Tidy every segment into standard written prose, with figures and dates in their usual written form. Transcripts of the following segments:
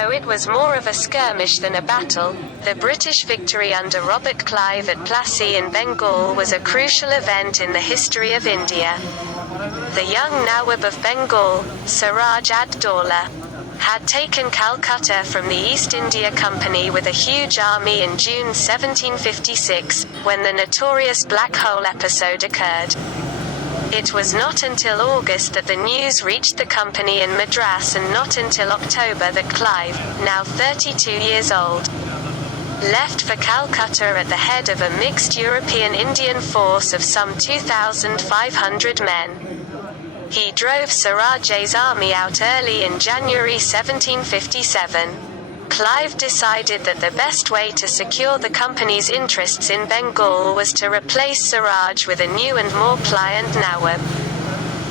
Though it was more of a skirmish than a battle, the British victory under Robert Clive at Plassey in Bengal was a crucial event in the history of India. The young Nawab of Bengal, Siraj-ad-daula, had taken Calcutta from the East India Company with a huge army in June 1756, when the notorious Black Hole episode occurred. It was not until August that the news reached the company in Madras, and not until October that Clive, now 32 years old, left for Calcutta at the head of a mixed European-Indian force of some 2,500 men. He drove Siraj's army out early in January 1757. Clive decided that the best way to secure the company's interests in Bengal was to replace Siraj with a new and more pliant Nawab.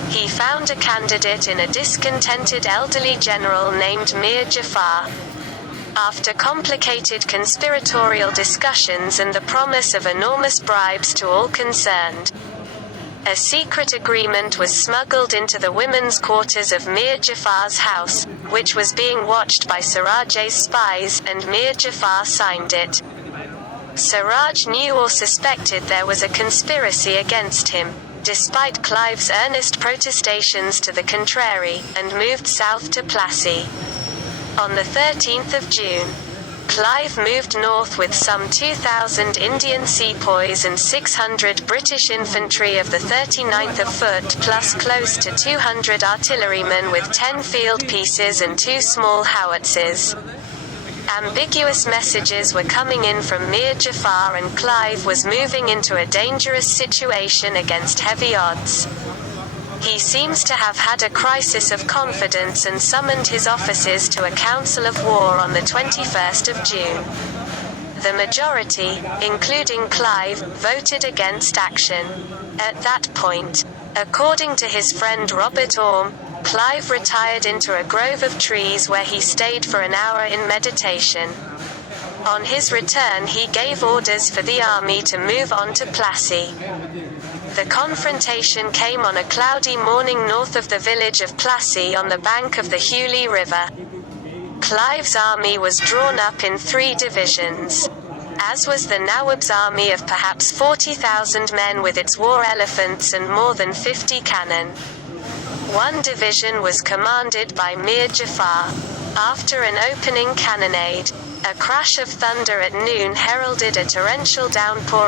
He found a candidate in a discontented elderly general named Mir Jafar. After complicated conspiratorial discussions and the promise of enormous bribes to all concerned, a secret agreement was smuggled into the women's quarters of Mir Jafar's house, which was being watched by Siraj's spies, and Mir Jafar signed it. Siraj knew or suspected there was a conspiracy against him, despite Clive's earnest protestations to the contrary, and moved south to Plassey. On the 13th of June, Clive moved north with some 2,000 Indian sepoys and 600 British infantry of the 39th of Foot, plus close to 200 artillerymen with 10 field pieces and 2 small howitzers. Ambiguous messages were coming in from Mir Jafar, and Clive was moving into a dangerous situation against heavy odds. He seems to have had a crisis of confidence and summoned his officers to a council of war on the 21st of June. The majority, including Clive, voted against action. At that point, according to his friend Robert Orme, Clive retired into a grove of trees where he stayed for an hour in meditation. On his return he gave orders for the army to move on to Plassey. The confrontation came on a cloudy morning north of the village of Plassey on the bank of the Hooghly River. Clive's army was drawn up in 3 divisions. As was the Nawab's army of perhaps 40,000 men with its war elephants and more than 50 cannon. One division was commanded by Mir Jafar. After an opening cannonade, a crash of thunder at noon heralded a torrential downpour